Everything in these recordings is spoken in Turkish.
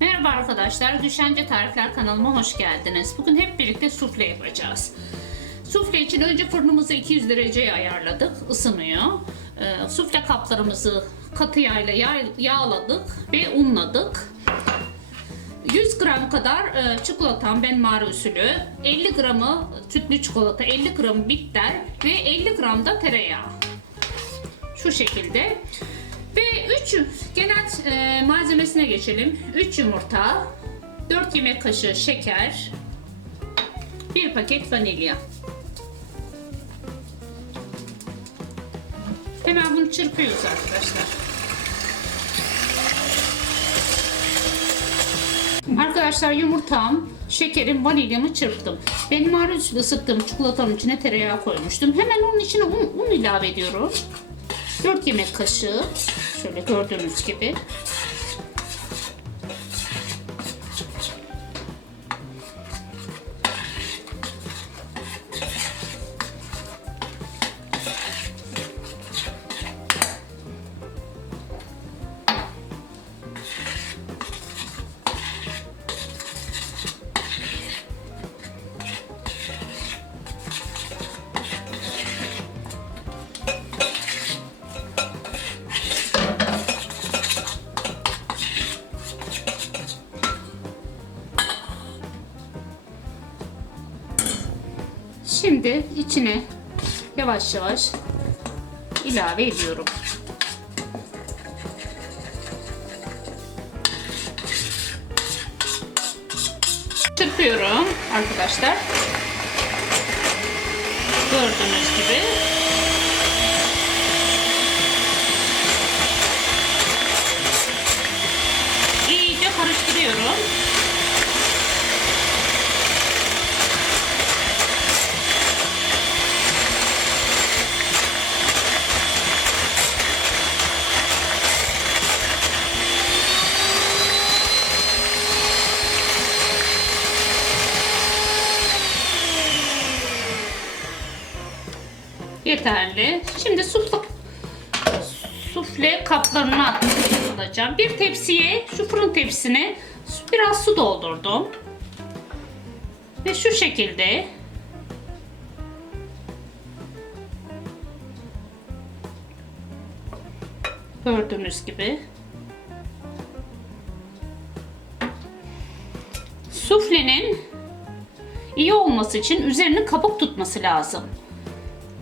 Merhaba arkadaşlar, Düşence Tarifler kanalıma hoş geldiniz. Bugün hep birlikte sufle yapacağız. Sufle için önce fırınımızı 200 dereceye ayarladık, ısınıyor. Ee, sufle kaplarımızı katı yağla yağ- yağladık ve unladık. 100 gram kadar e, çikolatam ben mağara usulü, 50 gramı sütlü çikolata, 50 gramı bitter ve 50 gram da tereyağı. Şu şekilde. Ve 3 genel e, malzemesine geçelim. 3 yumurta, 4 yemek kaşığı şeker, 1 paket vanilya. Hemen bunu çırpıyoruz arkadaşlar. Arkadaşlar yumurtam, şekerim, vanilyamı çırptım. Benim aruz ısıttığım çikolatanın içine tereyağı koymuştum. Hemen onun içine un, un ilave ediyorum. 4 yemek kaşığı. Şöyle gördüğünüz gibi. Şimdi içine yavaş yavaş ilave ediyorum. Çırpıyorum arkadaşlar. Gördüğünüz gibi. İyice karıştırıyorum. Yeterli. Şimdi sufle, sufle kaplarına alacağım. Bir tepsiye, şu fırın tepsisine biraz su doldurdum. Ve şu şekilde gördüğünüz gibi suflenin iyi olması için üzerinin kabuk tutması lazım.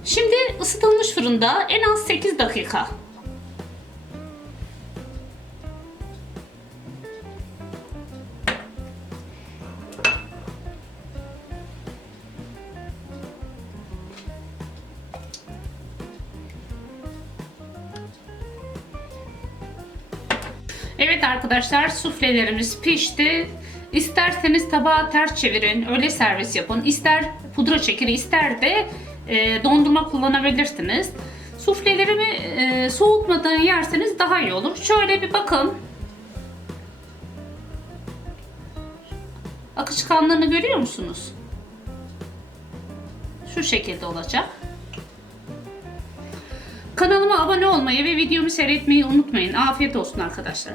Şimdi ısıtılmış fırında en az 8 dakika. Evet arkadaşlar suflelerimiz pişti. İsterseniz tabağa ters çevirin, öyle servis yapın. İster pudra şekeri, ister de e, dondurma kullanabilirsiniz. Suflelerimi e, soğutmadan yerseniz daha iyi olur. Şöyle bir bakın. Akışkanlığını görüyor musunuz? Şu şekilde olacak. Kanalıma abone olmayı ve videomu seyretmeyi unutmayın. Afiyet olsun arkadaşlar.